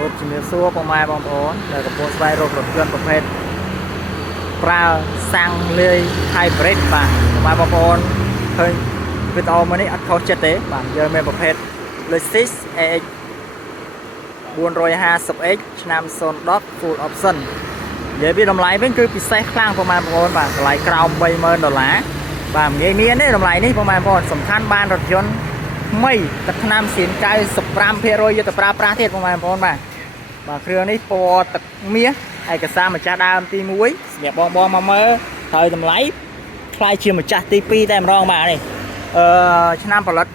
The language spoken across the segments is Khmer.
รถជំនាញសួរបងម៉ែបងប្អូនដែលកំពុងស្វែងរករថយន្តប្រភេទប្រើសាំងលាយ hybrid បាទបងម៉ែបងប្អូនឃើញវីដេអូមួយនេះអត់ខុសចិត្តទេបាទយើងមានប្រភេទ Lexus AX 450X ឆ្នាំ010 Full Option និយាយពីតម្លៃវិញគឺពិសេសខ្លាំងបងប្អូនបាទតម្លៃក្រោម$30000បាទងាយមានទេតម្លៃនេះបងប្អូនសំខាន់បានរថយន្តថ្មីទឹកថ្នាំសៀន95%យកទៅប្រើប្រាស់ទៀតបងប្អូនបាទគ្រឿងនេះពណ៌ទឹកមាសឯកសារម្ចាស់ដើមទី1សម្រាប់បងមកមើលហើយតម្លៃថ្លៃជាម្ចាស់ទី2តែម្ដងបាទនេះឆ្នាំផលិត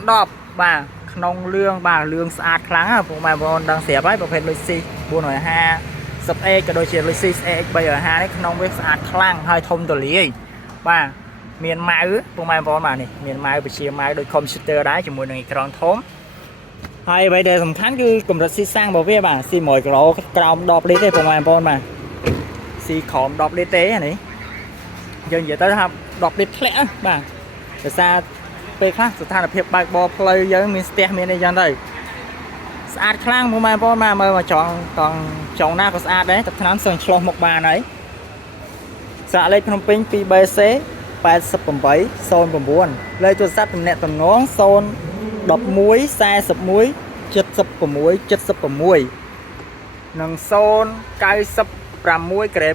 2010បាទក្នុងលឿងបាទលឿងស្អាតខ្លាំងបងប្អូនដឹងស្រាប់ហើយប្រភេទ Lexus 450A ក៏ដូចជា Lexus AX 350នេះក្នុងវាស្អាតខ្លាំងហើយធំទូលាយបាទមានម៉ៅបងប្អូនបាទនេះមានម៉ៅពជាម៉ៅដូច computer ដែរជាមួយនឹងអេក្រង់ធំហើយអ្វីដែលសំខាន់គឺកម្រិតស៊ីសាំងរបស់វាបាទស៊ី100គីឡូក្រោម10លីត្រទេបងប្អូនបាទស៊ីក្រោម10លីត្រទេអានេះយើងនិយាយទៅថា10លីត្រធ្លាក់បាទដោយសារពេលខ្លះស្ថានភាពបើកបរផ្លូវយើងមានស្ទះមានអីចឹងទៅស្អាតខ្លាំងបងប្អូនមើលមកចង់ណាក៏ស្អាតដែរទឹកថ្នាំសឹងឆ្លោះមកបានហើយសាកលេខភ្នំពេញ 2BC 8809លេខទូរស័ព្ទទំនាក់ទំនង011 41 76 76និង096 ក្រេ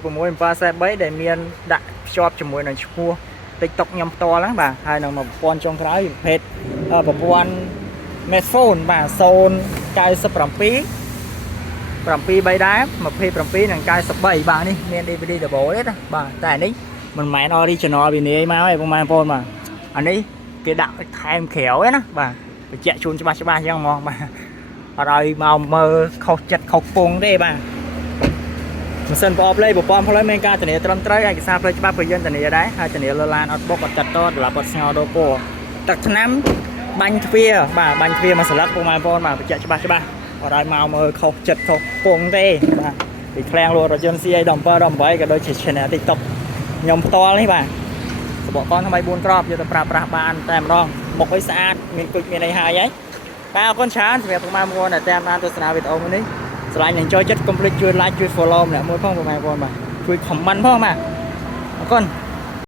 6743ដែលមានដាក់ភ្ជាប់ជាមួយនឹងឈ្មោះ TikTok ខ្ញុំផ្ទាល់ហ្នឹងបាទហើយនឹងប្រព័ន្ធចុងក្រោយប្រភេទប្រព័ន្ធ Smartphone បាទ097 73ដែរ27និង93បាទនេះមាន DVD double ទេណាបាទតែនេះមិនមែន original វិន័យមកទេបងប្អូនបាទអានេះគេដាក់ថែមក្រៅឯណាបាទបញ្ជាក់ជូនច្បាស់អញ្ចឹងហ្មងបាទអត់ឲ្យមកមើលខុសចិត្តខុសពងទេបាទម៉ាស៊ីនប្រអប់លេខប្រព័ន្ធផ្លូវមានការធានាត្រឹមត្រូវឯកសារផ្លូវច្បាប់ក៏យើងធានាដែរហើយធានាលើឡានអត់បុកអត់កាត់តតម្រាប់អត់ស្ងោរដូរពណ៌ទឹកថ្នាំបាញ់ទ្វារបាទបាញ់ទ្វារមួយសន្លឹកបងប្អូនបាទបញ្ជាក់ច្បាស់អត់ឲ្យមកមើលខុសចិត្តខុសពងទេបាទពីឃ្លាំងលក់រថយន្ត CA 1718ក៏ដូចជា Channel TikTok ខ្ញុំផ្ទាល់នេះបាទសបកកនថ្មី4គ្រាប់យកទៅប្រើប្រាស់បានតែម្ដងមុខឲ្យស្អាតមានគុជមានអីហើយបាទអរគុណច្រើនសម្រាប់បងប្អូនដែលតាមដានទស្សនាវីដេអូមួយនេះស្រឡាញ់និងចូលចិត្តកុំភ្លេចជួយ like ជួយ follow ម្នាក់មួយផងបងប្អូនបាទជួយ comment ផងបាទអរគុណ